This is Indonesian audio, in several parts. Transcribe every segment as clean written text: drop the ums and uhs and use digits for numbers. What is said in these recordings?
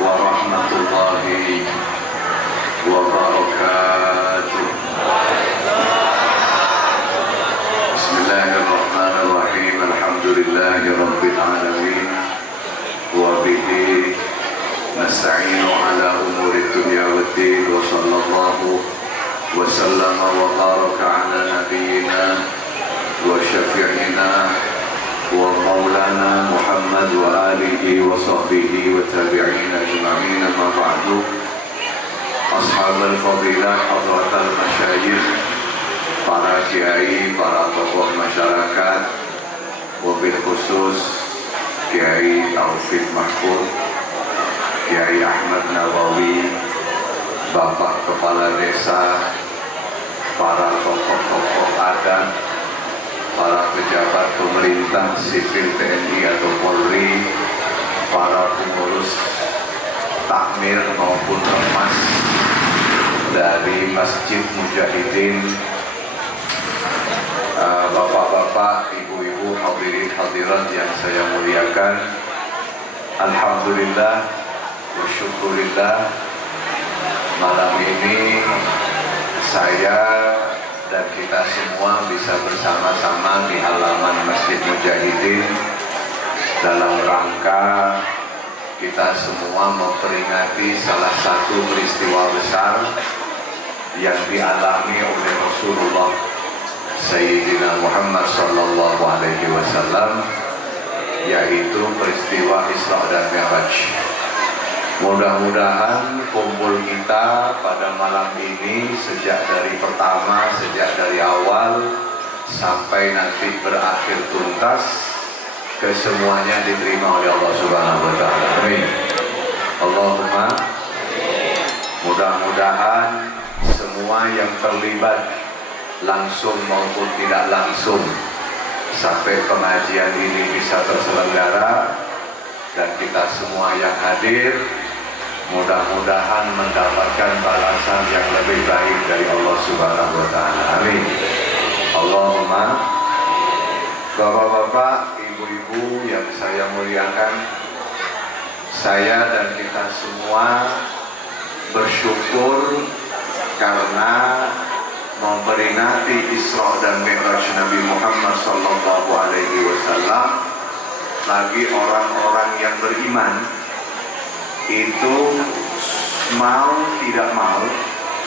warahmatullahi wabarakatuh. Bismillahirrahmanirrahim. Alhamdulillahi rabbil alamin. Wa bihi nasta'inu ala umuri dunya waddin. Wa sallallahu wa sallama wa baraka ala nabiyyina wa syafi'ina wa maulana Muhammad wa alihi wa sahbihi wa tabi'in ajma'in. Amma ba'du. Ashabul fadilah, hadratal masyayikh, para kiai, para tokoh masyarakat, wabil khusus Kiai Taufik Mahfud, Kiai Ahmad Nawawi, Bapak Kepala Desa, para tokoh-tokoh adat, para pejabat pemerintah sipil TNI atau Polri, para pengurus takmir maupun ormas dari Masjid Mujahidin, bapak-bapak, ibu-ibu, hadirin hadirat yang saya muliakan. Alhamdulillah wa syukurillah, malam ini saya dan kita semua bisa bersama-sama di halaman Masjid Mujahidin dalam rangka kita semua memperingati salah satu peristiwa besar yang dialami oleh Rasulullah Sayyidina Muhammad sallallahu alaihi wasallam, yaitu peristiwa Isra dan Mi'raj. Mudah-mudahan kumpul kita pada malam ini sejak dari awal sampai nanti berakhir tuntas, kesemuanya diterima oleh Allah Subhanahu wa taala. Amin. Allahumma. Mudah-mudahan semua yang terlibat langsung maupun tidak langsung sampai pengajian ini bisa terselenggara dan kita semua yang hadir mudah-mudahan mendapatkan balasan yang lebih baik dari Allah Subhanahu wa taala. Amin. Allahumma. Bapak-bapak, ibu-ibu yang saya muliakan, saya dan kita semua bersyukur karena memperingati Isra dan Mi'raj Nabi Muhammad sallallahu alaihi wasallam. Bagi orang-orang yang beriman itu mau tidak mau,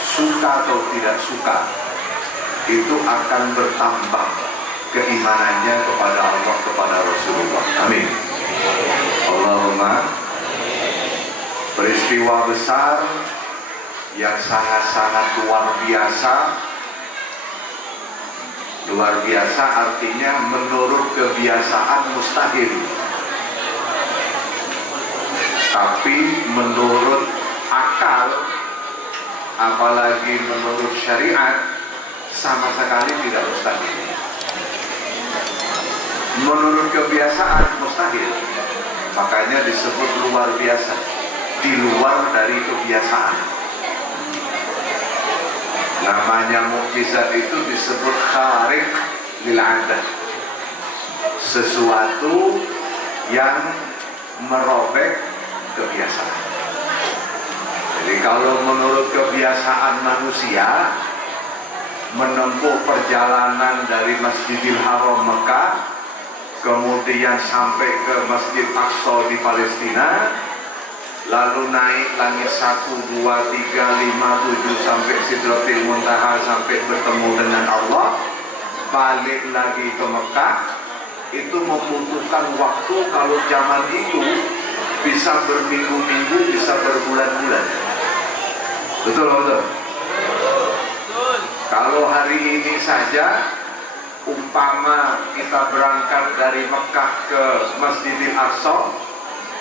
suka atau tidak suka, itu akan bertambah keimanannya kepada Allah, kepada Rasulullah. Amin. Allahumma. Peristiwa besar yang sangat-sangat luar biasa. Luar biasa artinya menurut kebiasaan mustahil, tapi menurut akal, apalagi menurut syariat, sama sekali tidak mustahil. Menurut kebiasaan mustahil, makanya disebut luar biasa, di luar dari kebiasaan. Namanya mukjizat itu disebut khariq lil 'adah, sesuatu yang merobek kebiasaan. Jadi kalau menurut kebiasaan manusia menempuh perjalanan dari Masjidil Haram Mekah kemudian sampai ke Masjid Aqsa di Palestina, lalu naik langit 1, 2, 3, 5, 7 sampai Sidratil Muntaha sampai bertemu dengan Allah, balik lagi ke Mekah, itu membutuhkan waktu. Kalau zaman itu bisa berminggu-minggu, bisa berbulan-bulan. Betul, betul. Kalau hari ini saja umpama kita berangkat dari Mekah ke Masjidil Aqsa,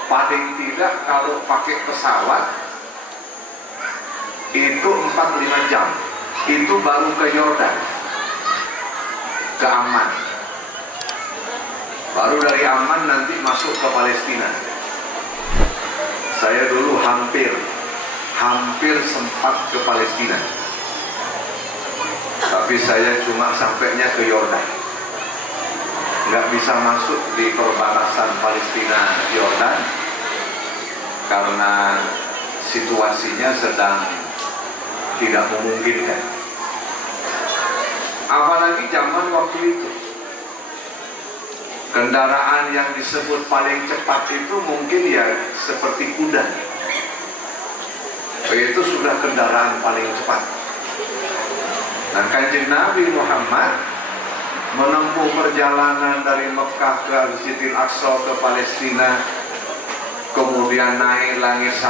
paling tidak kalau pakai pesawat itu 4-5 jam, itu baru ke Yordan, ke Amman. Baru dari Amman nanti masuk ke Palestina. Saya dulu hampir sempat ke Palestina, tapi saya cuma sampainya ke Yordan, nggak bisa masuk di perbatasan Palestina Yordan karena situasinya sedang tidak memungkinkan. Apalagi zaman waktu itu, kendaraan yang disebut paling cepat itu mungkin ya seperti kuda. Itu sudah kendaraan paling cepat. Nah, Kanjeng Nabi Muhammad menempuh perjalanan dari Mekah ke Masjidil Aqsa ke Palestina, kemudian naik langit 1,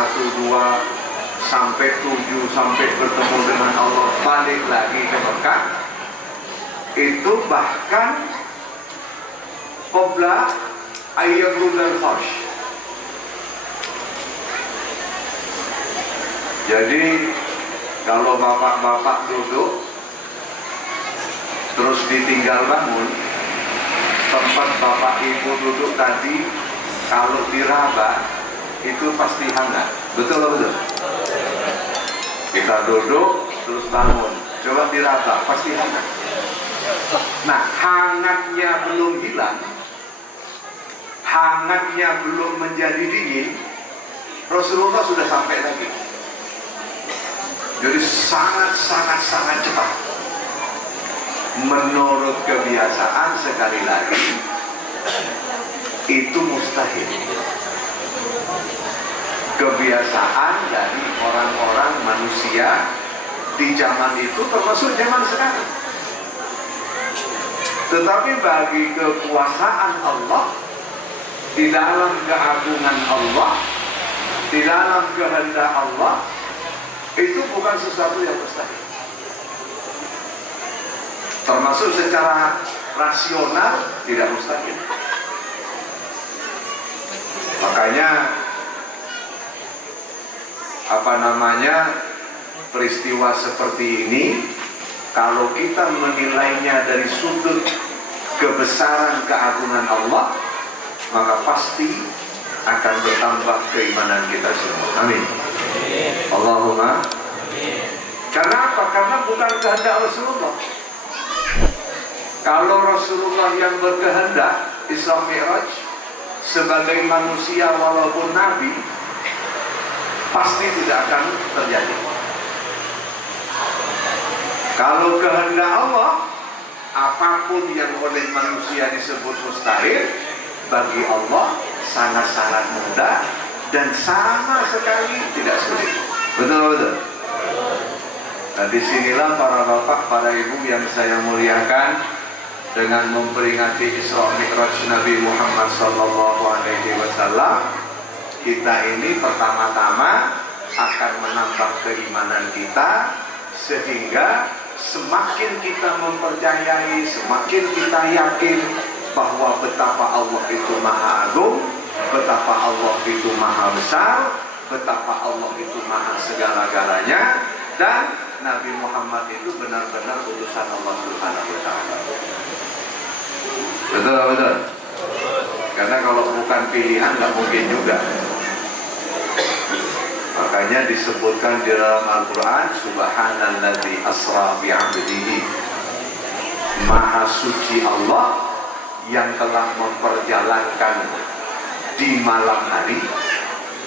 2 sampai 7, sampai bertemu dengan Allah, balik lagi ke Mekah. Itu bahkan qabla ayyabudal farsh. Jadi kalau bapak-bapak duduk terus ditinggal bangun, tempat bapak ibu duduk tadi kalau diraba itu pasti hangat. Betul betul? Kita duduk terus bangun, coba diraba pasti hangat. Nah, hangatnya belum hilang, hangatnya belum menjadi dingin, Rasulullah sudah sampai lagi. Jadi sangat cepat. Menurut kebiasaan, sekali lagi, itu mustahil. Kebiasaan dari orang-orang manusia di zaman itu termasuk zaman sekarang. Tetapi bagi kekuasaan Allah, di dalam keagungan Allah, di dalam kehendak Allah, itu bukan sesuatu yang mustahil. Termasuk secara rasional tidak mustahil. Makanya peristiwa seperti ini, kalau kita menilainya dari sudut kebesaran keagungan Allah, maka pasti akan bertambah keimanan kita semua. Amin. Allahumma. Karena apa? Karena bukan kehendak Rasulullah. Kalau Rasulullah yang berkehendak Isra Mi'raj sebagai manusia walaupun Nabi, pasti tidak akan terjadi. Kalau kehendak Allah, apapun yang oleh manusia disebut mustahil, bagi Allah sangat-sangat mudah dan sama sekali tidak sulit. Betul-betul. Nah, disinilah para bapak, para ibu yang saya muliakan, dengan memperingati Isra Mi'raj Nabi Muhammad SAW, kita ini pertama-tama akan menambah keimanan kita, sehingga semakin kita mempercayai, semakin kita yakin bahwa betapa Allah itu maha agung, betapa Allah itu maha besar, betapa Allah itu maha segala-galanya, dan Nabi Muhammad itu benar-benar utusan Allah Subhanahu wa Ta'ala. Betul. Karena kalau bukan pilihan nggak mungkin juga. Makanya disebutkan di dalam Al-Quran, Subhanalladzi asra bi'abdihi, maha suci Allah yang telah memperjalankan di malam hari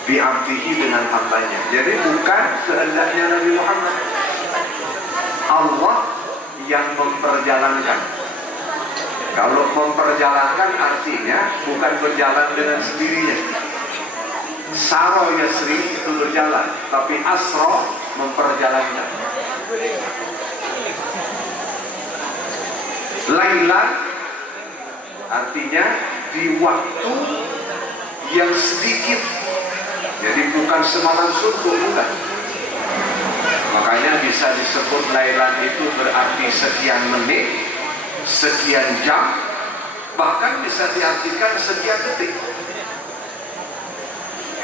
bi'abdihi dengan hambanya. Jadi bukan kehendaknya Nabi Muhammad, Allah yang memperjalankan. Kalau memperjalankan artinya bukan berjalan dengan sendirinya. Saro yasri itu berjalan, tapi asro memperjalankan. Lailan artinya di waktu yang sedikit. Jadi bukan semalam suntuk, bukan. Makanya bisa disebut lailan itu berarti sekian menit, sekian jam, bahkan bisa diartikan sekian detik.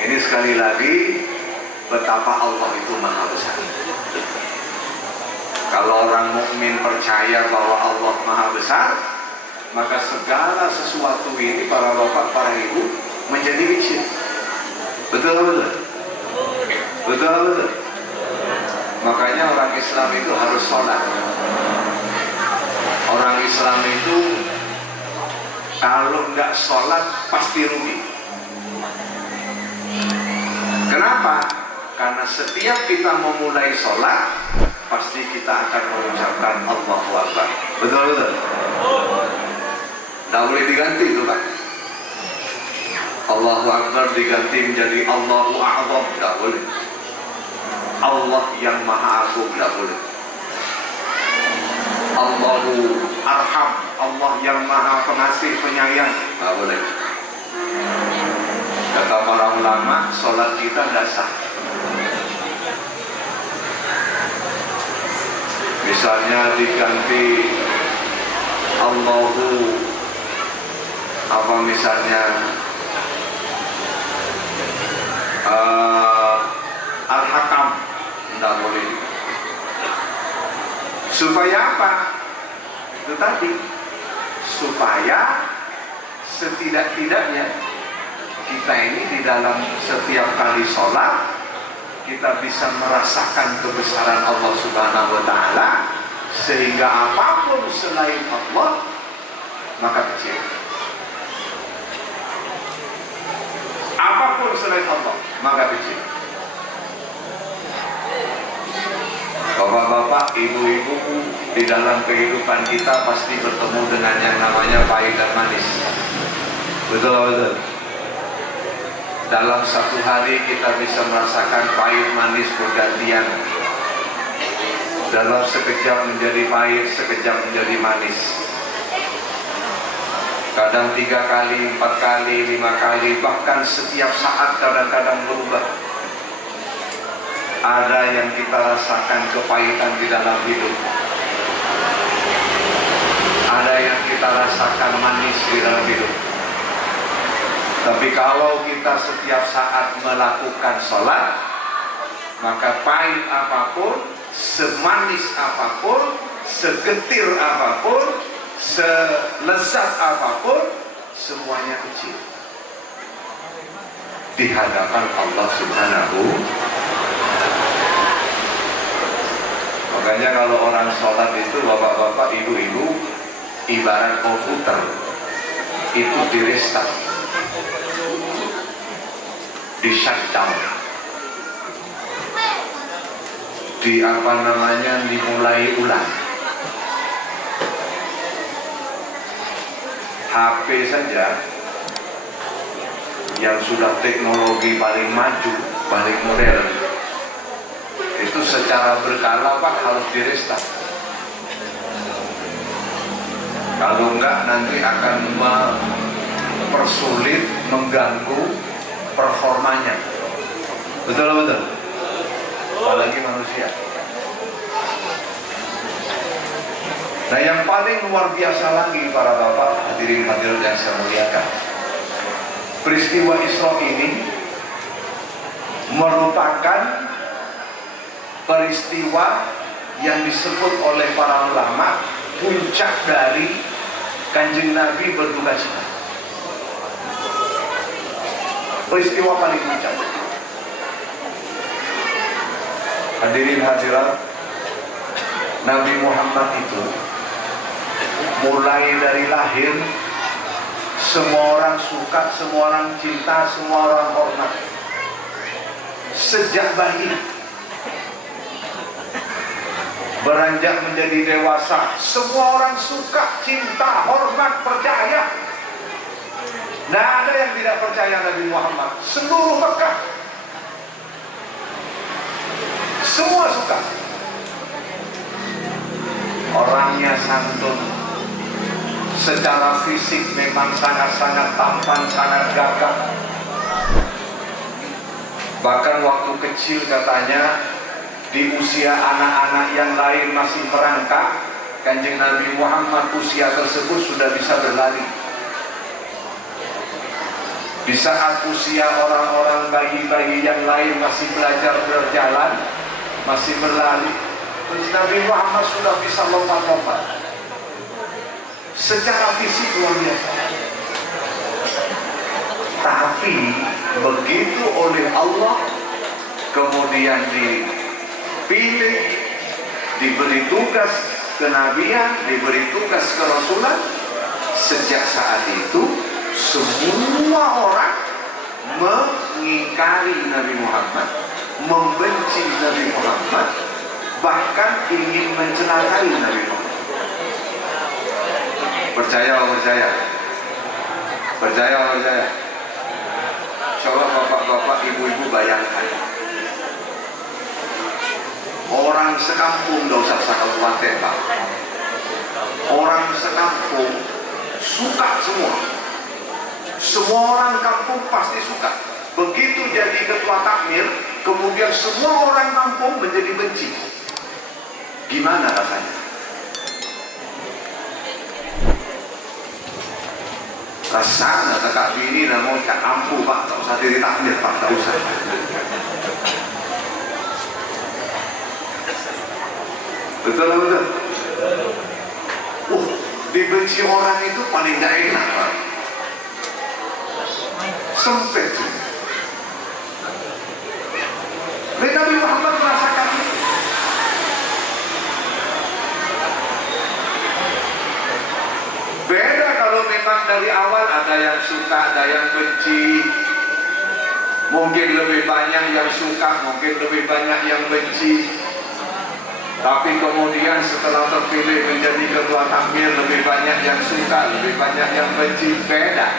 Ini sekali lagi betapa Allah itu maha besar. Kalau orang mukmin percaya bahwa Allah maha besar, maka segala sesuatu ini, para bapak, para ibu, menjadi kecil. Betul. Makanya orang Islam itu harus sholat. Orang Islam itu kalau nggak sholat pasti rugi. setiap kita memulai sholat, pasti kita akan mengucapkan Allahu Akbar. Betul-betul? Tidak boleh diganti itu Pak. Allahu Akbar diganti menjadi Allahu A'zam, tidak boleh. Allah yang Maha Agung, tidak boleh. Allahu Arham, Allah yang Maha Pengasih Penyayang, tidak boleh. Kata para ulama, sholat kita tidak sah. Misalnya diganti Allahu apa misalnya Al-Hakam, tidak boleh. Supaya apa? Itu tadi, supaya setidak-tidaknya kita ini di dalam setiap kali sholat kita bisa merasakan kebesaran Allah Subhanahu wa Ta'ala, sehingga apapun selain Allah maka kecil. Apapun selain Allah maka kecil. Bapak-bapak, ibu-ibu, di dalam kehidupan kita pasti bertemu dengan yang namanya pahit dan manis. Betul-betul. Dalam satu hari kita bisa merasakan pahit manis bergantian. Dalam sekejap menjadi pahit, sekejap menjadi manis. Kadang 3 kali, 4 kali, 5 kali, bahkan setiap saat kadang-kadang berubah. Ada yang kita rasakan kepahitan di dalam hidup. Ada yang kita rasakan manis di dalam hidup. Tapi kalau kita setiap saat melakukan sholat, maka pahit apapun, semanis apapun, segetir apapun, selezat apapun, semuanya kecil di hadapan Allah Subhanahu. Makanya kalau orang sholat itu, bapak-bapak, ibu-ibu, ibarat komputer, itu di restart, di shutdown, dimulai ulang. HP saja yang sudah teknologi paling maju, paling modern, itu secara berkala Pak harus di restart. Kalau enggak nanti akan mempersulit, mengganggu performanya. Betul-betul. Apalagi manusia. Nah, yang paling luar biasa lagi para bapak, hadirin hadirat yang saya muliakan, peristiwa Isra ini merupakan peristiwa yang disebut oleh para ulama puncak dari Kanjeng Nabi berduka cita. Peristiwa paling puncak. Hadirin hadirat, Nabi Muhammad itu mulai dari lahir semua orang suka, semua orang cinta, semua orang hormat. Sejak bayi beranjak menjadi dewasa, semua orang suka, cinta, hormat, percaya. Tidak ada yang tidak percaya Nabi Muhammad. Seluruh Mekah semua suka. Orangnya santun, secara fisik memang sangat-sangat tampan, sangat gagah. Bahkan waktu kecil katanya, di usia anak-anak yang lain masih merangkak, Kanjeng Nabi Muhammad usia tersebut sudah bisa berlari. Di saat usia orang-orang bayi-bayi yang lain masih belajar berjalan, masih berlari, terus Nabi Muhammad sudah bisa lompat-lompat. Secara fisik luar biasa. Tapi begitu oleh Allah kemudian dipilih, diberi tugas kenabian, diberi tugas kerasulan, sejak saat itu semua orang mengingkari Nabi Muhammad, membenci Nabi Muhammad, bahkan ingin mencelakai Nabi Muhammad. Percaya atau percaya? Percaya atau percaya? Coba bapak-bapak, ibu-ibu bayangkan, orang sekampung, gak usah sekabupaten Pak, orang sekampung suka semua. Semua orang kampung pasti suka. Begitu jadi ketua takmir, kemudian semua orang kampung menjadi benci. Gimana rasanya? Rasanya kakak bini mau cak ampuh Pak, tak usah jadi takmir Pak, tak usah. Betul betul. Dibenci orang itu paling gak enak Pak. Sempit. Nabi Muhammad merasakan itu. Beda kalau memang dari awal ada yang suka, ada yang benci. Mungkin lebih banyak yang suka, mungkin lebih banyak yang benci. Tapi kemudian setelah terpilih menjadi ketua takmir, lebih banyak yang suka, lebih banyak yang benci. Beda.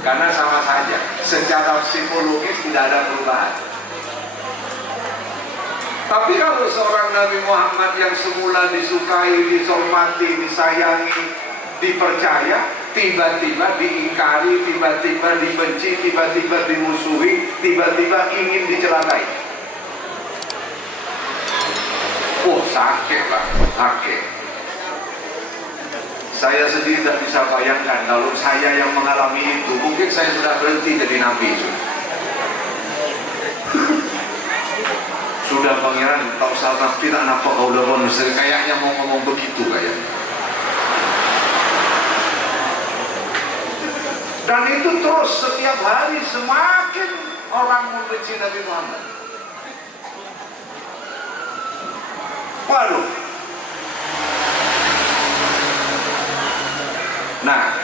Karena sama saja, secara psikologis tidak ada perubahan. Tapi kalau seorang Nabi Muhammad yang semula disukai, dihormati, disayangi, dipercaya, tiba-tiba diingkari, tiba-tiba dibenci, tiba-tiba dimusuhi, tiba-tiba ingin dicelakai. Sakit Pak, sakit. Saya sendiri tidak bisa bayangkan kalau saya yang mengalami itu, mungkin saya sudah berhenti jadi nabi. Sudah pangeran, tak usah nafti, tak nafkah kau udah kayaknya mau ngomong begitu kayak. Dan itu terus setiap hari semakin orang membenci Nabi Muhammad. Waduh. Nah,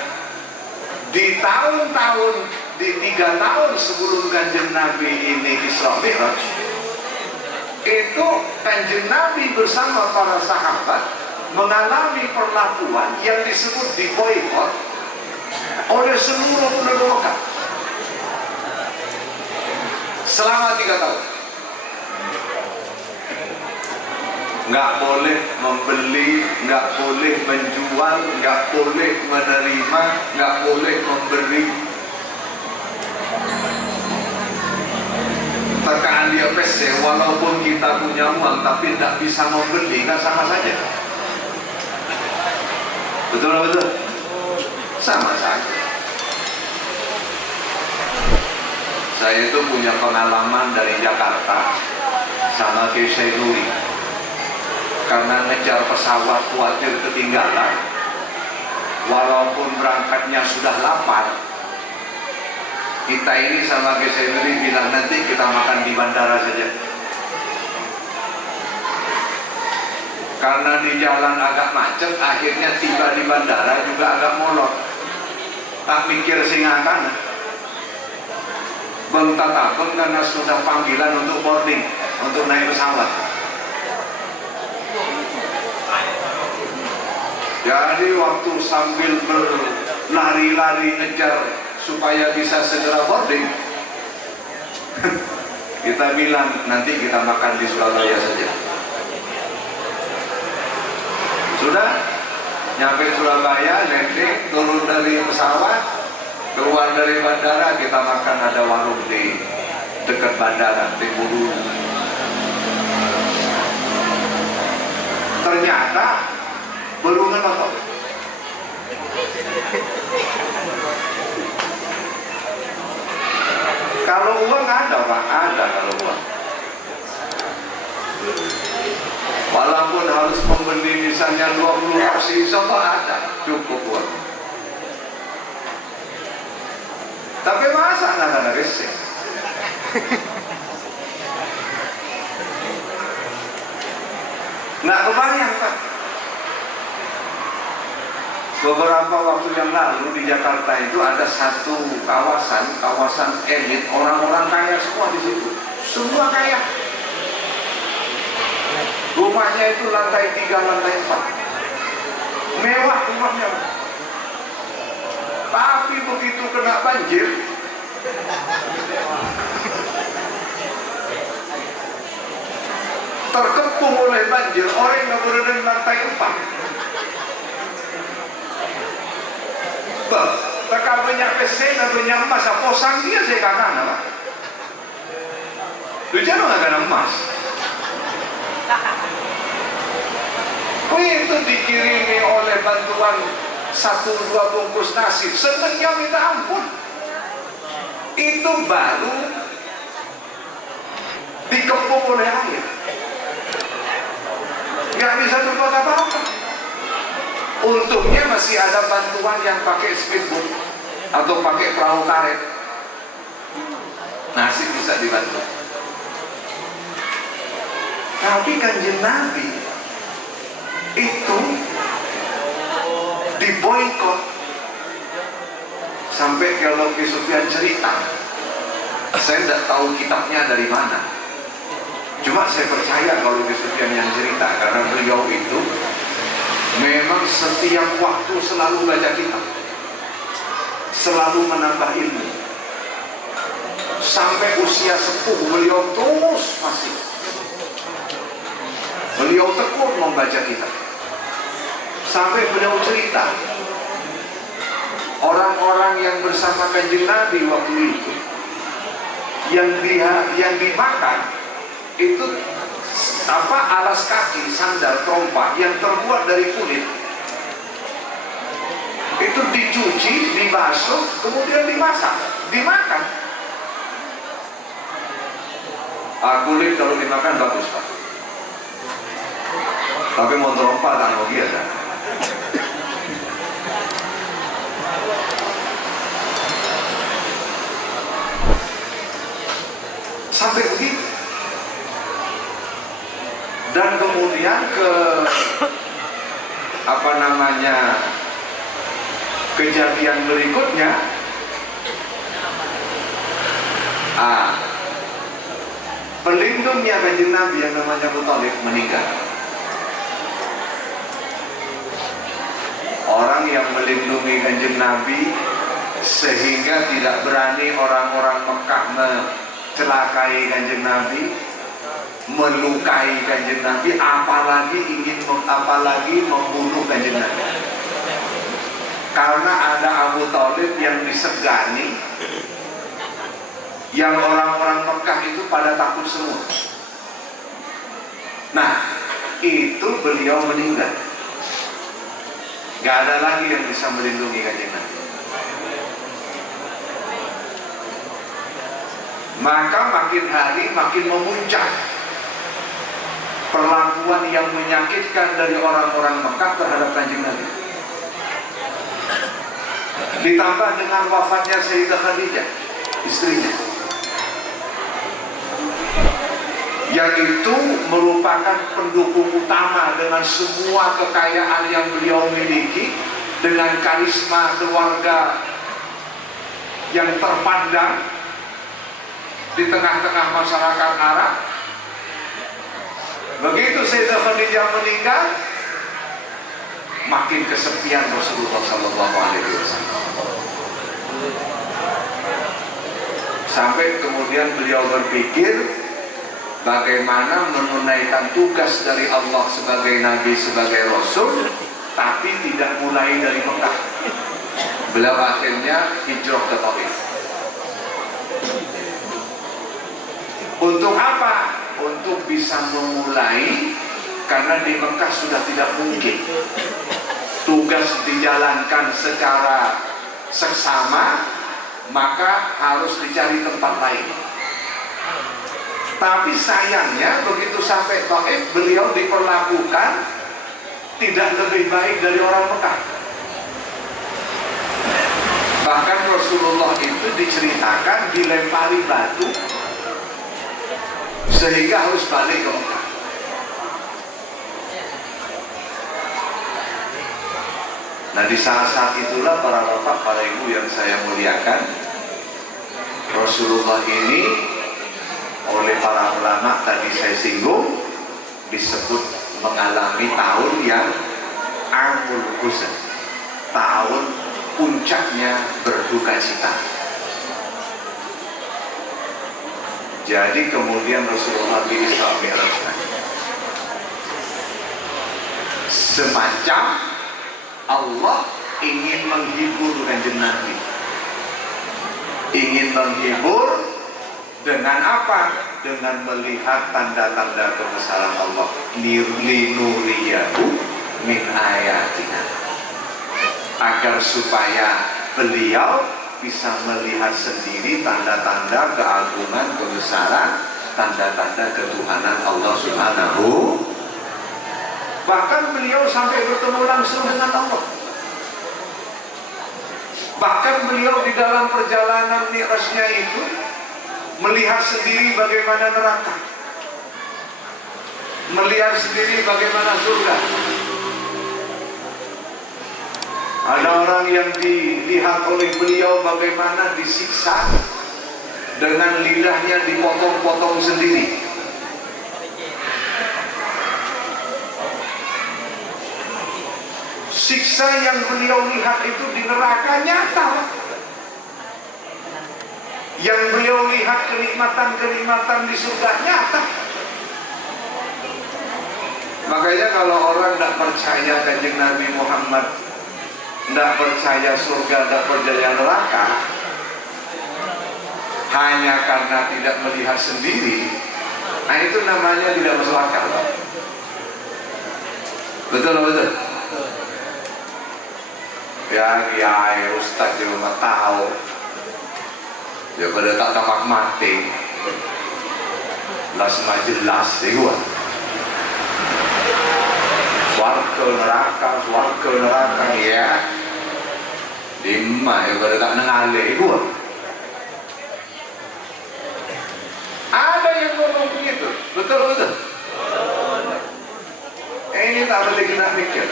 di tahun-tahun, di 3 tahun sebelum Kanjeng Nabi ini Isra Mi'raj, itu Kanjeng Nabi bersama para sahabat mengalami perlakuan yang disebut diboikot oleh seluruh penduduk Mekah selama 3 tahun. Nggak boleh membeli, nggak boleh menjual, nggak boleh menerima, nggak boleh memberi. Tekaan dia PC, walaupun kita punya uang tapi tidak bisa membeli, kan sama saja. Betul betul, sama saja. Saya itu punya pengalaman dari Jakarta sama Kiai Nuri. Karena ngejar pesawat khawatir ketinggalan, walaupun berangkatnya sudah lapar, kita ini sama Kiai Nuri bilang nanti kita makan di bandara saja. Karena di jalan agak macet, akhirnya tiba di bandara juga agak molor. Tak mikir singatan, bentar-bentar karena sudah panggilan untuk boarding, untuk naik pesawat. Jadi waktu sambil berlari-lari ngejar supaya bisa segera boarding, kita bilang nanti kita makan di Surabaya saja. Sudah nyampe Surabaya, landing, turun dari pesawat, keluar dari bandara, kita makan ada warung di dekat bandara, di Buru. Ternyata baru nonton. Kalau uang ada Pak, ada kalau uang. Walaupun harus membeli misalnya 20 porsi soto ada, cukup uang. Tapi masa anak-anak resik? Nggak kebayang Pak. Beberapa waktu yang lalu di Jakarta itu ada satu kawasan elit, orang-orang kaya semua di situ. semua kaya. Rumahnya itu lantai 3, lantai 4, mewah rumahnya. Tapi begitu kena banjir, terkepung oleh banjir, orang yang berada di lantai 4. Tekan banyak pesen dan banyak emas, posang dia saya katakan apa? Lu jangan akan emas. Itu dikirimi oleh bantuan 1-2 bungkus nasi, senangnya minta ampun. Itu baru dikepung oleh air, nggak bisa berbuat apa-apa. Untungnya masih ada bantuan yang pakai speedboat atau pakai perahu karet, nasi bisa dibantu. Tapi Kanjeng Nabi itu diboikot. Sampai kalau Ki Sufyan cerita, saya tidak tahu kitabnya dari mana, cuma saya percaya kalau Ki Sufyan yang cerita, karena beliau itu memang setiap waktu selalu baca kitab, selalu menambah ilmu. Sampai usia sepuh beliau terus masih, beliau tekun membaca kitab. Sampai beliau cerita, orang-orang yang bersama Kanjeng Nabi waktu itu, yang dimakan itu alas kaki, sandal, trompa yang terbuat dari kulit. Itu dicuci, dibasuh, kemudian dimasak, dimakan. Kulit kalau dimakan bagus, Pak. Tapi mau trompa tak mau biasa. Sampai begitu. Dan kemudian kejadian berikutnya, pelindungnya Kanjeng Nabi yang namanya Abu Thalib meninggal. Orang yang melindungi Kanjeng Nabi sehingga tidak berani orang-orang Mekah mencelakai Kanjeng Nabi, melukai Kanjeng Nabi, apalagi membunuh Kanjeng Nabi. Karena ada Abu Thalib yang disegani, yang orang-orang Mekah itu pada takut semua. Nah, itu beliau meninggal. Gak ada lagi yang bisa melindungi Kanjeng Nabi. Maka makin hari makin memuncak perlakuan yang menyakitkan dari orang-orang Mekah terhadap Kanjeng Nabi. Ditambah dengan wafatnya Sayyidah Khadijah, istrinya, yang itu merupakan pendukung utama dengan semua kekayaan yang beliau miliki, dengan karisma keluarga yang terpandang di tengah-tengah masyarakat Arab. Begitu Sayyidah Khadijah meninggal, makin kesepian Rasulullah SAW. Sampai kemudian beliau berpikir bagaimana menunaikan tugas dari Allah sebagai Nabi, sebagai Rasul, tapi tidak mulai dari Mekah. Beliau akhirnya hijrah ke Taif. Untuk apa? Untuk bisa memulai, karena di Mekah sudah tidak mungkin tugas dijalankan secara seksama, maka harus dicari tempat lain. Tapi sayangnya begitu sampai Taif, beliau diperlakukan tidak lebih baik dari orang Mekah. Bahkan Rasulullah itu diceritakan dilempari batu sehingga harus balik ke Mekah. Nah, di saat-saat itulah para bapak, para ibu yang saya muliakan, Rasulullah ini oleh tadi saya singgung, disebut mengalami tahun yang amul huzn, tahun puncaknya berduka cita. Jadi kemudian Rasulullah Isra Mi'raj, semacam Allah ingin menghibur kanjeng Nabi. Ingin menghibur dengan apa? Dengan melihat tanda-tanda kebesaran Allah. Linuriyahu min ayatina, agar supaya beliau bisa melihat sendiri tanda-tanda keagungan, kebesaran, tanda-tanda ketuhanan Allah Subhanahu. Bahkan beliau sampai bertemu langsung dengan Allah. Bahkan beliau di dalam perjalanan Mi'rajnya itu melihat sendiri bagaimana neraka, melihat sendiri bagaimana surga. Ada orang yang dilihat oleh beliau bagaimana disiksa, dengan lidahnya dipotong-potong sendiri. Siksa yang beliau lihat itu di neraka nyata. Yang beliau lihat kenikmatan-kenikmatan di surga nyata. Makanya kalau orang tidak percaya kanjeng Nabi Muhammad, tidak percaya surga, tidak percaya neraka, hanya karena tidak melihat sendiri, nah itu namanya tidak masuk akal. Betul betul. Ya ustaz di rumah tahu, ya pada tak tamak mati, las majelas itu. Swarga neraka ya. Lima ya pada tak nengalih itu. Ada yang ngomong begitu, betul. Ini tak boleh kita pikir.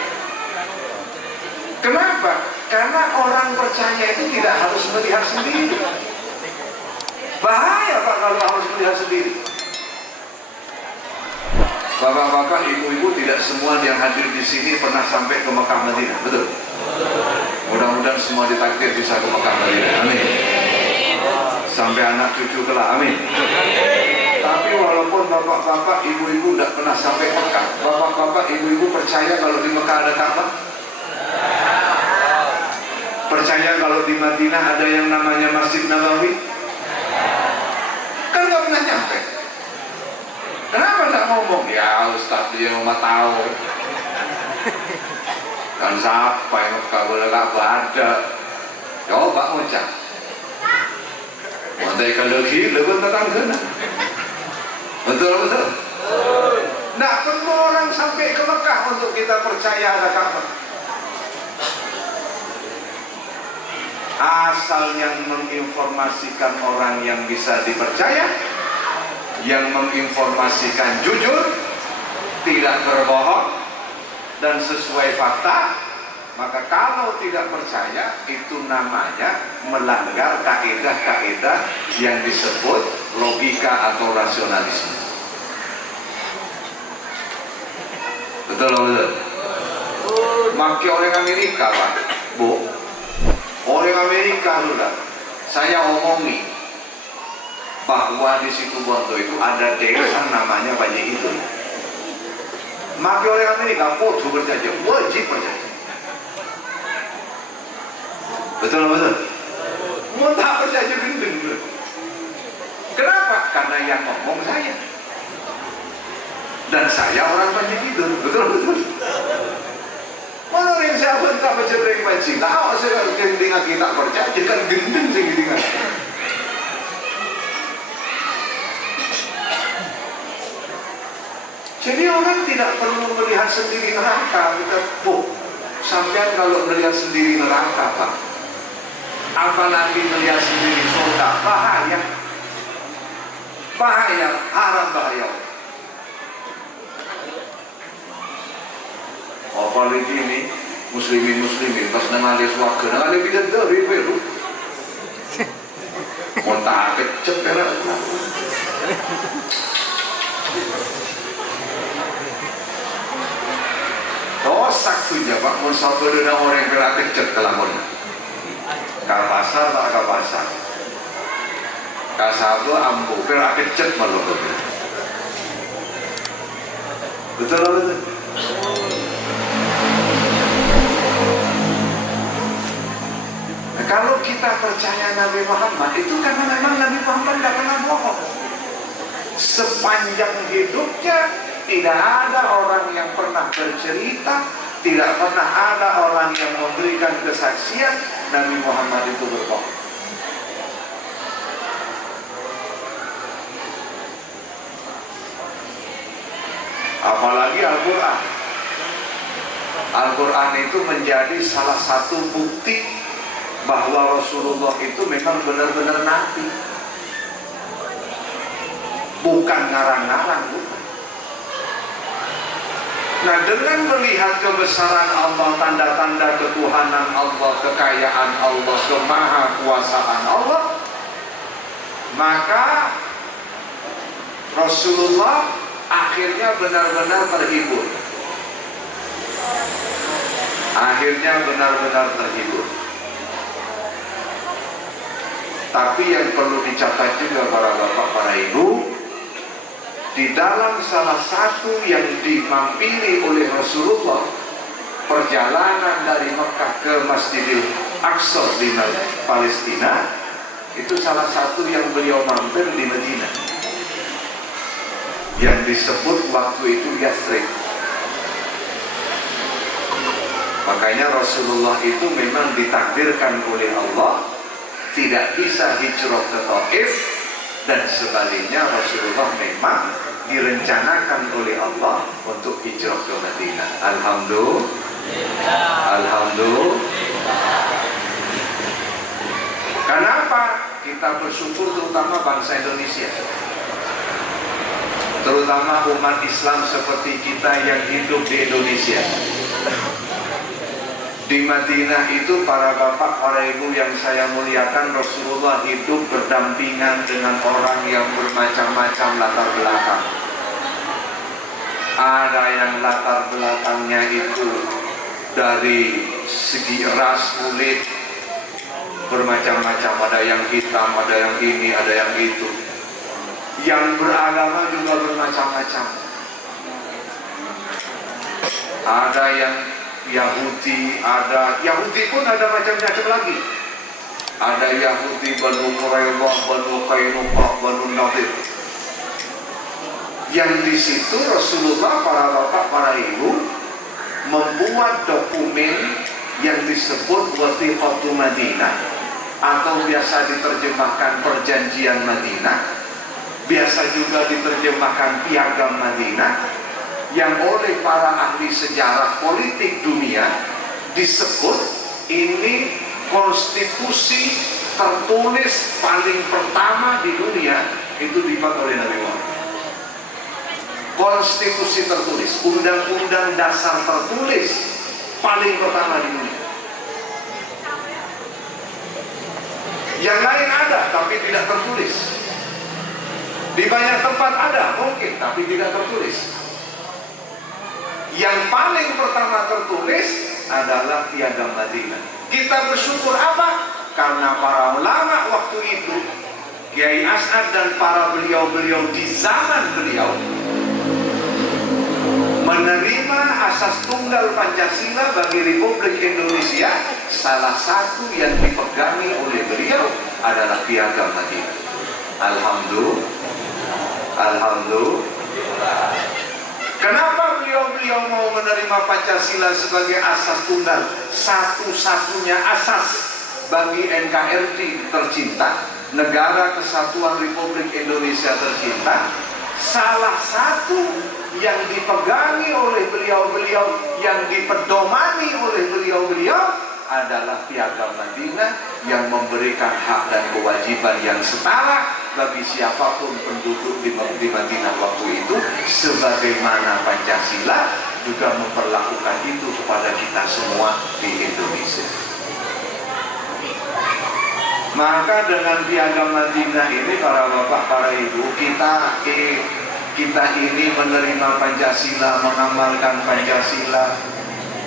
Kenapa? Karena orang percaya itu tidak harus melihat sendiri. Bahaya Pak kalau harus melihat sendiri. Bapak-bapak, ibu-ibu, tidak semua yang hadir di sini pernah sampai ke Mekah Madinah, betul? Mudah-mudahan semua ditakdir bisa ke Mekah Madinah, amin. Sampai anak cucu kelak, amin. Tapi walaupun bapak-bapak, ibu-ibu tidak pernah sampai Mekah, bapak-bapak, ibu-ibu percaya kalau di Mekah ada Ka'bah? Percaya kalau di Madinah ada yang namanya Masjid Nabawi? Kan nggak pernah nyampe. Kenapa tak ngomong? Ya Ustaz dia mau tahu. Kan siapa yang Mekah boleh Ka'bah ada? Coba ngucap. Mantai kalau gila pun tetang sana. Betul. Nggak perlu orang sampai ke Mekah untuk kita percaya ada Ka'bah. Asal yang menginformasikan orang yang bisa dipercaya, yang menginformasikan jujur, tidak berbohong dan sesuai fakta, maka kalau tidak percaya itu namanya melanggar kaidah-kaidah yang disebut logika atau rasionalisme. Betul. Maki orang Amerika Pak, Bu, orang Amerika sudah saya omongi bahwa di situ Bondo itu ada desa namanya Banyak itu. Maka orang Amerika podo berjanji, wajib berjanji. Betul. Mau tak berjanji gendeng. Kenapa? Karena yang ngomong saya. Dan saya orang Banyak itu. Betul. Mana yang saya pun tak baca ring baca. Tahu saya gendeng kita berjanji kan gendeng sing gendeng. Jadi orang tidak perlu melihat sendiri neraka. Sampai kalau melihat sendiri neraka Pak, apalagi melihat sendiri surga, bahaya, haram bahaya. Apalagi ini muslimin pas nengali swarga, nengali bidan dari Peru. Montak kecep era. sabar na orang kreatif cek kelamun. Ka pasar tak ka pasar. Ka sabo ambu kreatif cek malu. Betul betul. Nah, kalau kita percaya Nabi Muhammad itu karena memang Nabi Muhammad tidak pernah bohong. Sepanjang hidupnya tidak ada orang yang pernah bercerita, tidak pernah ada orang yang memberikan kesaksian Nabi Muhammad itu berbohong. Apalagi Al-Quran. Al-Quran itu menjadi salah satu bukti bahwa Rasulullah itu memang benar-benar nabi, bukan ngarang-ngarang, bukan. Nah, dengan melihat kebesaran Allah, tanda-tanda ketuhanan Allah, kekayaan Allah, kemahakuasaan Allah, maka Rasulullah akhirnya benar-benar terhibur. Akhirnya benar-benar terhibur. Tapi yang perlu dicatat juga para bapak, para ibu, di dalam salah satu yang dimampiri oleh Rasulullah, perjalanan dari Mekah ke Masjidil Aqsa di Palestina, itu salah satu yang beliau mampir di Madinah, yang disebut waktu itu Yathrib. Makanya Rasulullah itu memang ditakdirkan oleh Allah tidak bisa hijrah ke Taif, dan sebaliknya Rasulullah memang direncanakan oleh Allah untuk hijrah ke Madinah. Alhamdulillah. Alhamdulillah. Kenapa kita bersyukur, terutama bangsa Indonesia, terutama umat Islam seperti kita yang hidup di Indonesia. Di Madinah itu para bapak, para ibu yang saya muliakan, Rasulullah hidup berdampingan dengan orang yang bermacam-macam latar belakang. Ada yang latar belakangnya itu dari segi ras kulit bermacam-macam, ada yang hitam, ada yang ini, ada yang itu. Yang beragama juga bermacam-macam. Ada yang Yahudi, ada Yahudi pun ada macam-macam lagi. Ada Yahudi Banu Quraidah, Banu Qainuqa, Banu Nadir. Yang di situ Rasulullah, para bapak, para ibu, membuat dokumen yang disebut Wathiqatu Madinah, atau biasa diterjemahkan Perjanjian Madinah, biasa juga diterjemahkan Piagam Madinah, yang oleh para ahli sejarah politik dunia disebut ini konstitusi tertulis paling pertama di dunia, itu dibuat oleh Nabi Muhammad. Konstitusi tertulis, undang-undang dasar tertulis paling pertama di dunia. Yang lain ada tapi tidak tertulis. Di banyak tempat ada mungkin tapi tidak tertulis. Yang paling pertama tertulis adalah Piagam Madinah. Kita bersyukur apa? Karena para ulama waktu itu, Kiai As'ad dan para beliau-beliau di zaman beliau, menerima asas tunggal Pancasila bagi Republik Indonesia. Salah satu yang dipegangi oleh beliau adalah Piagam Madinah. Alhamdulillah. Alhamdulillah. Kenapa beliau-beliau mau menerima Pancasila sebagai asas tunggal, satu-satunya asas bagi NKRI tercinta, Negara Kesatuan Republik Indonesia tercinta? Salah satu yang dipegangi oleh beliau-beliau, yang dipedomani oleh beliau-beliau adalah Piagam Madinah, yang memberikan hak dan kewajiban yang setara bagi siapapun penduduk di Madinah waktu itu, sebagaimana Pancasila juga memperlakukan itu kepada kita semua di Indonesia. Maka dengan Piagam Madinah ini, para bapak, para ibu, kita ini menerima Pancasila, mengamalkan Pancasila,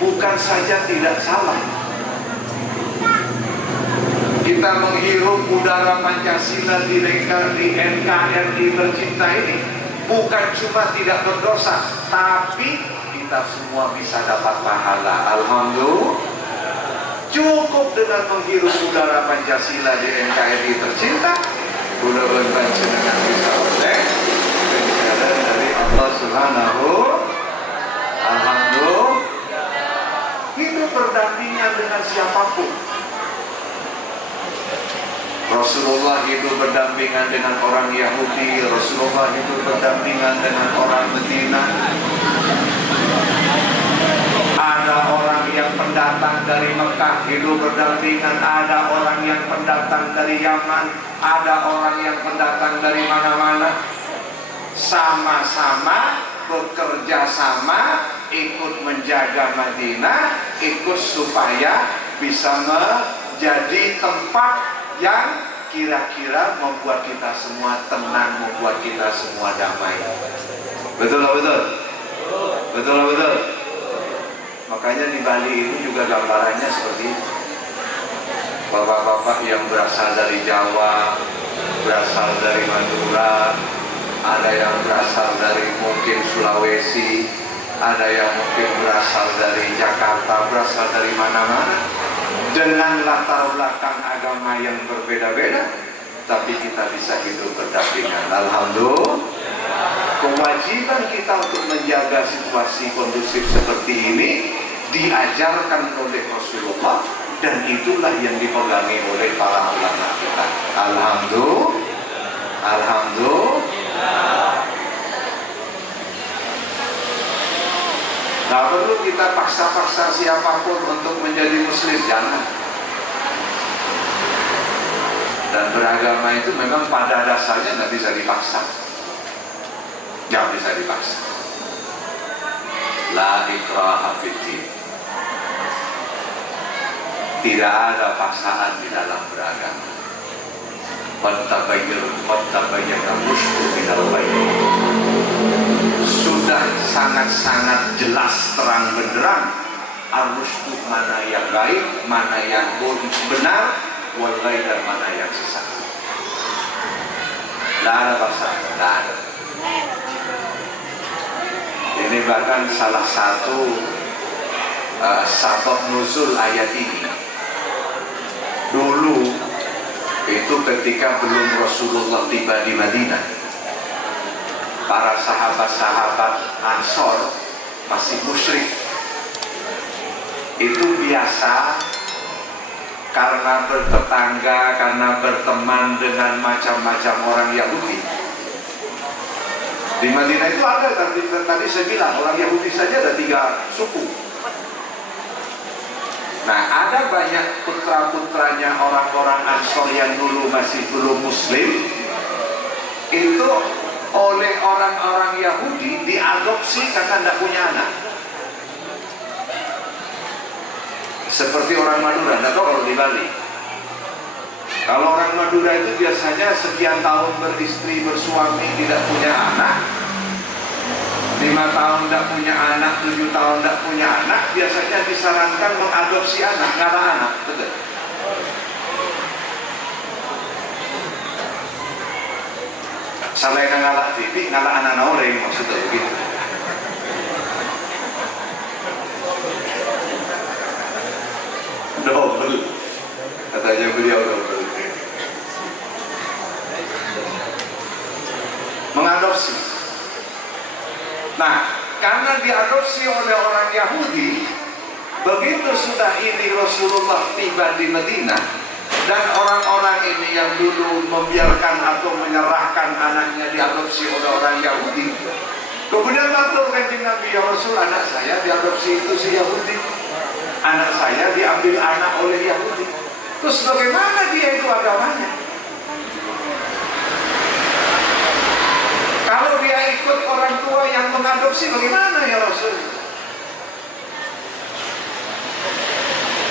bukan saja tidak salah. Kita menghirup udara Pancasila di NKRI tercinta ini bukan cuma tidak berdosa, tapi kita semua bisa dapat pahala. Alhamdulillah. Cukup dengan menghirup udara Pancasila di NKRI tercinta, mudah-mudahan panjenengan bisa oleh kejalan dari Allah Subhanahu. Alhamdulillah. Hidup berdampingan dengan siapapun. Rasulullah hidup berdampingan dengan orang Yahudi, Rasulullah hidup berdampingan dengan orang Medina. Ada orang yang pendatang dari Mekah hidup berdampingan, ada orang yang pendatang dari Yaman, ada orang yang pendatang dari mana-mana. Sama-sama bekerja sama, ikut menjaga Madinah, ikut supaya bisa menjadi tempat yang kira-kira membuat kita semua tenang, membuat kita semua damai. Betul lah betul? Betul lah betul? Makanya di Bali ini juga gambarannya seperti itu. Bapak-bapak yang berasal dari Jawa, berasal dari Madura, ada yang berasal dari mungkin Sulawesi, ada yang mungkin berasal dari Jakarta, berasal dari mana-mana, dengan latar belakang agama yang berbeda-beda, tapi kita bisa hidup berdampingan. Alhamdulillah. Kewajiban kita untuk menjaga situasi kondusif seperti ini diajarkan oleh Rasulullah, dan itulah yang dipegangi oleh para ulama kita. Alhamdulillah. Alhamdulillah. Gak perlu kita paksa-paksa siapapun untuk menjadi muslim, jangan. Dan beragama itu memang pada dasarnya nggak bisa dipaksa. Nggak bisa dipaksa. La ikraha fiddin. Tidak ada paksaan di dalam beragama. Fattabayyana rusydu minal ghayy. Sudah sangat-sangat jelas terang benderang ar-rusydu, mana yang baik, mana yang benar, wal ghayy, dan mana yang sesat. Tidak ada paksaan, tidak ada. Ini bahkan salah satu sabab nuzul ayat ini. Dulu itu ketika belum Rasulullah tiba di Madinah, para sahabat-sahabat Ansor masih musyrik. Itu biasa karena bertetangga, karena berteman dengan macam-macam orang Yahudi. Di Madinah itu ada, tadi saya bilang, orang Yahudi saja ada 3 suku. Nah, ada banyak putra-putranya orang-orang Ansor yang dulu masih belum Muslim, itu oleh orang-orang Yahudi diadopsi karena tidak punya anak. Seperti orang Madura, tidak tahu kalau di Bali. Kalau orang Madura itu biasanya sekian tahun beristri, bersuami, tidak punya anak, 5 tahun tidak punya anak, 7 tahun tidak punya anak, biasanya disarankan mengadopsi anak, ngalah anak, betul. Selain ngalah titik, ngalah anak orang, maksudnya begitu. Double, katanya beliau double. Mengadopsi. Nah, karena diadopsi oleh orang Yahudi, begitu sudah ini Rasulullah tiba di Madinah, dan orang-orang ini yang dulu membiarkan atau menyerahkan anaknya diadopsi oleh orang Yahudi, kemudian matur kanjeng Nabi, ya Rasul, anak saya diadopsi itu si Yahudi, anak saya diambil anak oleh Yahudi, terus bagaimana dia itu agamanya? Kalau dia ikut orang tua yang mengadopsi, bagaimana ya Rasul?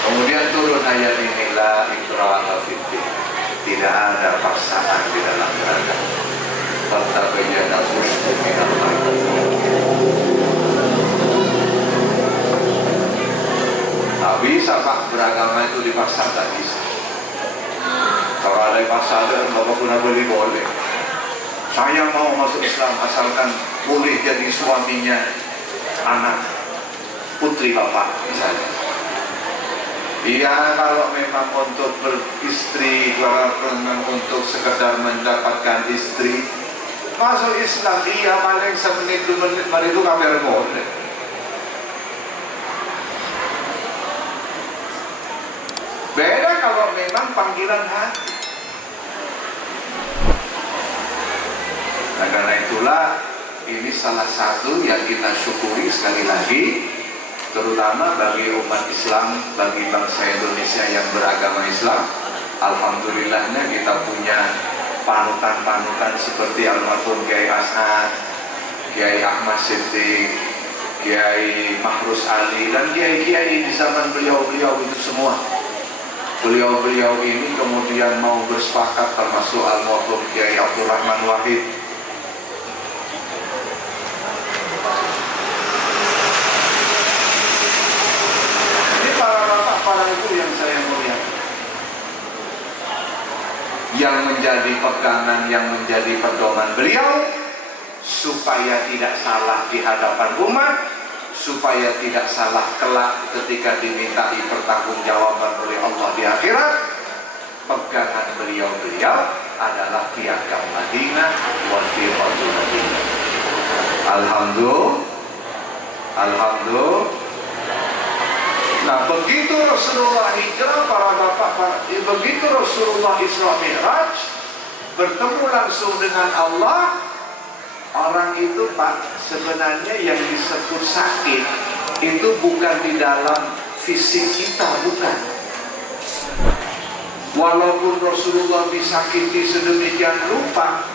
Kemudian turun ayat ini, la ikraha fiddin. Tidak ada paksaan di dalam beragama. Fattabayyana rusydu minal ghayy. sadar Bapak pun boleh. Saya mau masuk Islam asalkan boleh jadi suaminya anak putri Bapak misalnya. Iya, kalau memang untuk beristri, kalau memang untuk sekedar mendapatkan istri, masuk Islam, iya paling semenit 2 menit mari itu kabar boleh. Beda kalau memang panggilan hati. Nah, karena itulah ini salah satu yang kita syukuri sekali lagi, terutama bagi umat Islam, bagi bangsa Indonesia yang beragama Islam. Alhamdulillahnya kita punya panutan-panutan seperti almarhum Kiai As'ad, Kiai Ahmad Siddiq, Kiai Mahrus Ali, dan kiai-kiai di zaman beliau-beliau itu semua. Beliau-beliau ini kemudian mau bersepakat, termasuk almarhum Kiai Abdurrahman Wahid. Ini para bapak, para ibu yang saya muliakan, yang menjadi pegangan, yang menjadi pedoman beliau, supaya tidak salah di hadapan umat, supaya tidak salah kelak ketika dimintai pertanggungjawaban oleh Allah di akhirat. Pegangan beliau-beliau adalah piagam Madinah wal firqatul Madinah. Alhamdulillah. Nah, begitu Rasulullah hijrah, para bapak, begitu Rasulullah Isra Mi'raj, bertemu langsung dengan Allah. Orang itu Pak, sebenarnya yang disebut sakit itu bukan di dalam fisik kita, bukan. Walaupun Rasulullah disakiti sedemikian rupa,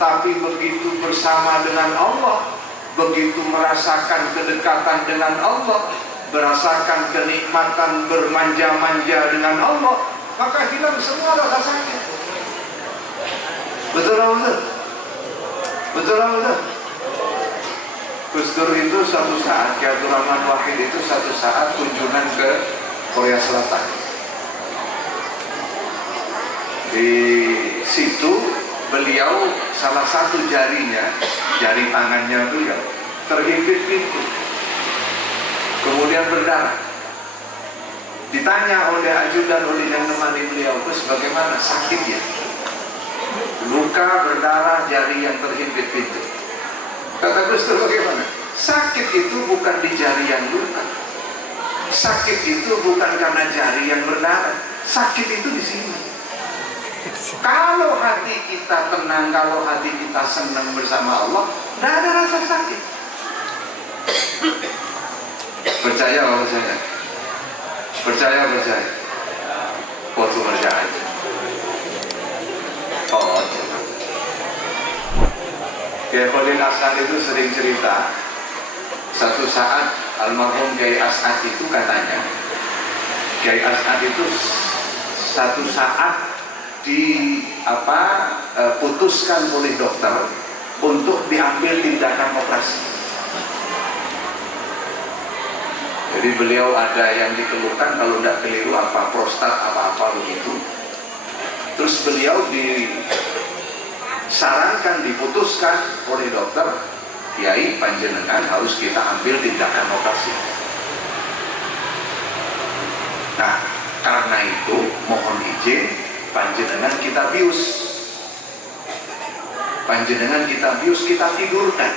tapi begitu bersama dengan Allah, begitu merasakan kedekatan dengan Allah, merasakan kenikmatan bermanja-manja dengan Allah, maka hilang semua rasa sakit. Betul. Gus Dur itu suatu saat, Kiai Abdurrahman Wahid itu suatu saat kunjungan ke Korea Selatan. Di situ beliau salah satu jarinya, jari tangannya beliau terhimpit pintu, kemudian berdarah. Ditanya oleh ajudan, oleh yang menemani beliau, terus bagaimana, sakit ya? Luka berdarah, jari yang terhimpit pintu. Kata Gus Dur, bagaimana? Sakit itu bukan di jari yang luka, sakit itu bukan karena jari yang berdarah, sakit itu di sini. Kalau hati kita tenang, kalau hati kita senang bersama Allah, tidak ada rasa sakit. Percaya apa percaya? Percaya. Waktu percaya. Kiai Khalil As'ad itu sering cerita, satu saat almarhum Kiai As'ad itu katanya, Kiai As'ad itu satu saat putuskan oleh dokter untuk diambil tindakan operasi. Jadi beliau ada yang dikeluhkan, kalau tidak keliru apa prostat apa begitu. Terus beliau disarankan, diputuskan oleh dokter, Kiai panjenengan harus kita ambil tindakan operasi. Nah, karena itu mohon izin panjenengan kita bius. Panjenengan kita bius, kita tidurkan.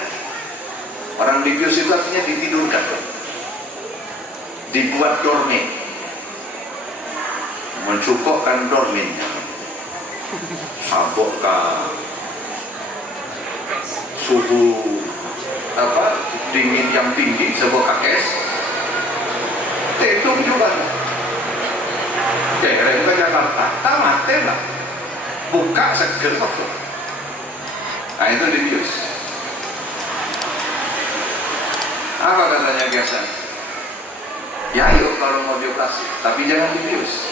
Orang dibius itu artinya ditidurkan, dibuat dormen, mencukupkan dormennya, sabuk ke suhu dingin yang tinggi, sebuah kakes, tetung juga. Daerah itu Jakarta, tamat tembak, buka seger waktu. Nah itu dibius. Apa katanya biasa? Ya ayo kalau mau dioperasi, tapi jangan dibius.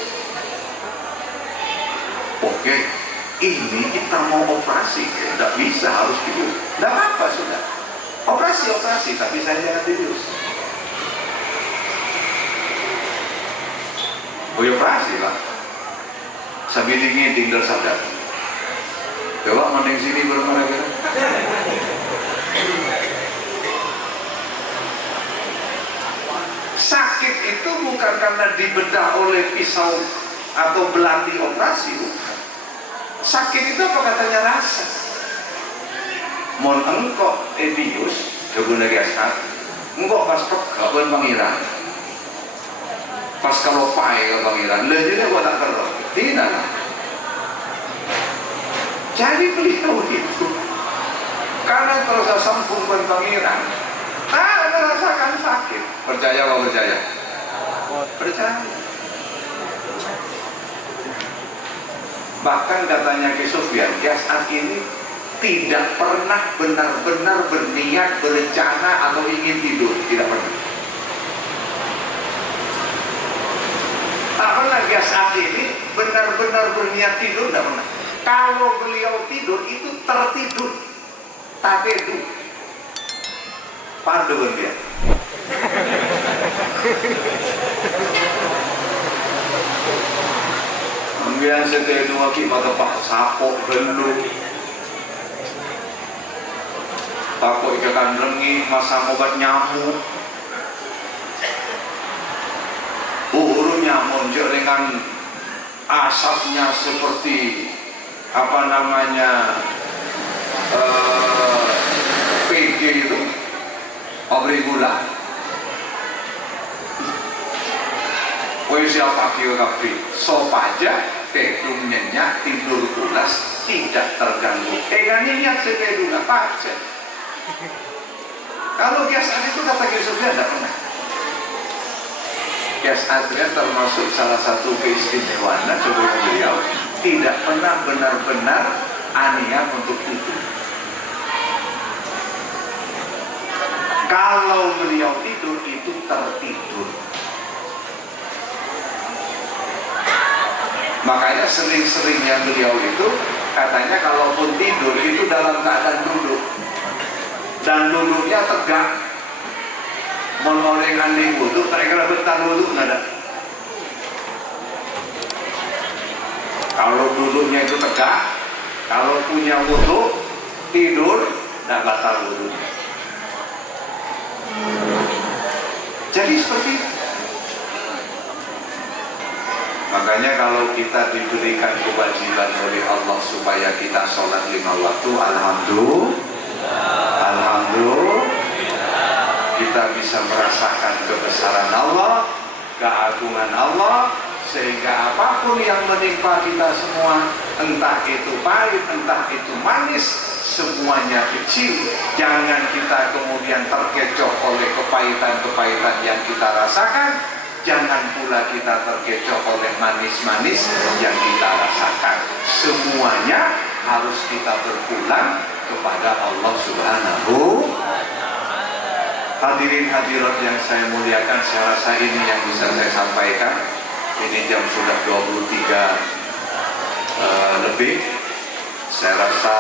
Oke, ini kita mau operasi, tidak bisa harus dibius. Tidak apa sudah, operasi, tapi saya jangan dibius. Operasi lah, sambil dingin tinggal sadar. Coba mending sini bermana kita. Sakit itu bukan karena dibedah oleh pisau atau belati operasi. Sakit itu apa katanya rasa. Mon engkau ebius kebun asat, engkau pas kebun pangeran, pas kalau pai pangeran, lejanya gua tak terus, tidak. Jadi beliau itu karena terus sambung pangeran, merasakan sakit. Percaya atau percaya? Percaya. Bahkan katanya Ki Sufyan, As'ad ini tidak pernah benar-benar berniat, berencana atau ingin tidur, tidak pernah. Tak pernah As'ad ini benar-benar berniat tidur, tidak pernah. Kalau beliau tidur itu tertidur, tak tidur. Pardon dia. Kemudian setelah itu lagi mata pak sapok belum. Takut ikan lengi, masang obat nyamuk. Muncul dengan asapnya seperti apa namanya PG itu, pabrik gula. Siapa kira kapi, sop aja, kedung nyenyak, tidur pulas, tidak terganggu. Kan nyenyak sekedung apa aja. Kalau As'ad itu kata Yusufnya tidak pernah. As'ad termasuk salah satu keistimewaan sebelum beliau tidak pernah benar-benar aniat untuk tidur. Kalau beliau tidur itu tertidur. Makanya sering-seringnya beliau itu katanya kalaupun tidur itu dalam keadaan duduk. Dan duduknya tegak. Menolong andi wudhu, mereka bentar wudhu nggak ada. Kalau duduknya itu tegak, kalau punya wudhu, tidur, nggak batal wudhunya. Jadi seperti itu. Makanya kalau kita diberikan kewajiban oleh Allah supaya kita sholat 5 waktu, alhamdulillah, kita bisa merasakan kebesaran Allah, keagungan Allah, sehingga apapun yang menimpa kita semua, entah itu pahit, entah itu manis, semuanya kecil. Jangan kita kemudian terkecoh oleh kepahitan-kepahitan yang kita rasakan. Jangan pula kita terkecoh oleh manis-manis yang kita rasakan. Semuanya harus kita berpulang kepada Allah Subhanahu. Hadirin hadirat yang saya muliakan, saya rasa ini yang bisa saya sampaikan. Ini jam sudah 23 lebih. Saya rasa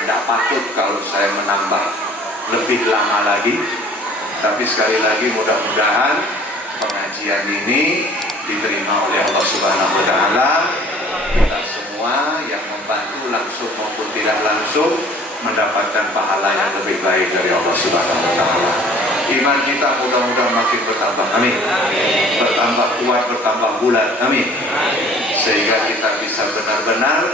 tidak patut kalau saya menambah lebih lama lagi. Tapi sekali lagi mudah-mudahan pengajian ini diterima oleh Allah Subhanahu wa Ta'ala. Kita semua yang membantu langsung maupun tidak langsung mendapatkan pahala yang lebih baik dari Allah Subhanahu wa Ta'ala. Iman kita mudah-mudahan makin bertambah, amin. Bertambah kuat, bertambah bulat, amin. Sehingga kita bisa benar-benar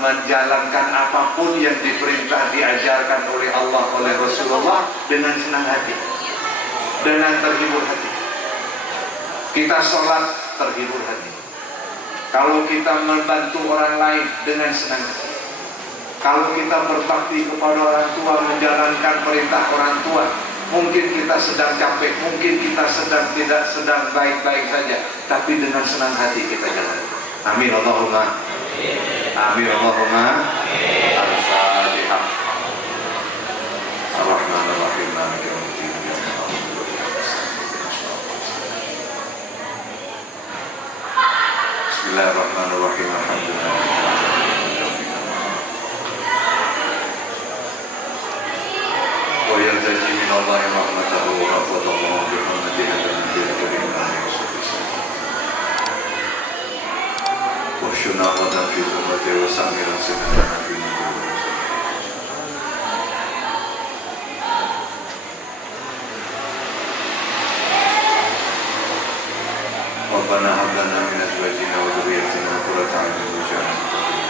menjalankan apapun yang diperintah, diajarkan oleh Allah, oleh Rasulullah dengan senang hati, dengan terhibur hati. Kita sholat terhibur hati. Kalau kita membantu orang lain dengan senang hati. Kalau kita berbakti kepada orang tua, menjalankan perintah orang tua, mungkin kita sedang capek, mungkin kita tidak sedang baik-baik saja, tapi dengan senang hati kita jalan. Amin Allahumma. Amin Allahumma. Al-Fatihah. Ar-Rahmanir-Rahim. Bismillahirrahmanirrahim. Alhamdulillah. Wa yartaji min Allahi rahmatahu wa rahmatahu bi rahmatihi wa bi karim. Wa ذنوبنا وذنب في ذنوبنا وسامر سنتنا في نور ربنا هب لنا من ازواجنا وذريتنا قرة اعين واجعلنا للمتقين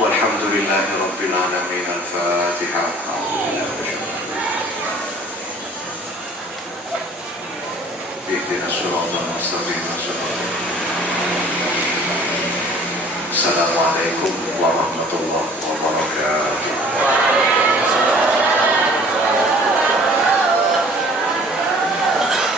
والحمد لله رب العالمين. الفاتحة. أعوذ بالله من الشيطان الرجيم. اهدنا الصراط المستقيم. السلام عليكم ورحمة الله وبركاته.